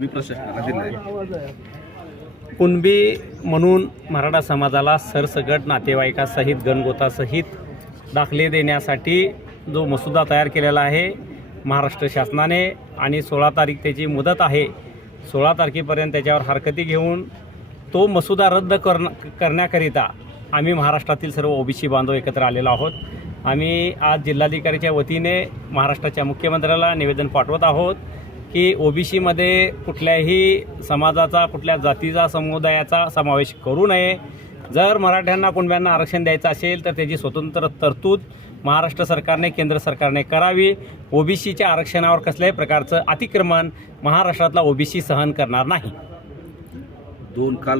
मी प्रशासनाला दिला आहे. कुणबी म्हणून मराठा समाजाला सरसकट नातेवाईकासहित गणगोतासहित दाखले देण्यासाठी जो मसुदा तयार केलेला आहे महाराष्ट्र शासनाने आणि 16 तारीख त्याची मुदत आहे. 16 तारखेपर्यंत त्याच्यावर हरकती घेऊन तो मसुदा रद्द करण्याकरिता आम्ही महाराष्ट्रातील सर्व ओबीसी बांधव एकत्र आलेलो आहोत. आम्ही आज जिल्हाधिकारीच्या वतीने महाराष्ट्राच्या मुख्यमंत्र्याला निवेदन पाठवत आहोत की ओबीसीमध्ये कुठल्याही समाजाचा कुठल्या जातीचा समुदायाचा समावेश करू नये. जर मराठ्यांना कुणब्यांना आरक्षण द्यायचं असेल तर त्याची स्वतंत्र तरतूद महाराष्ट्र सरकारने केंद्र सरकारने करावी. ओबीसीच्या आरक्षणावर कसल्याही प्रकारचं अतिक्रमण महाराष्ट्रातला ओबीसी सहन करणार नाही. काल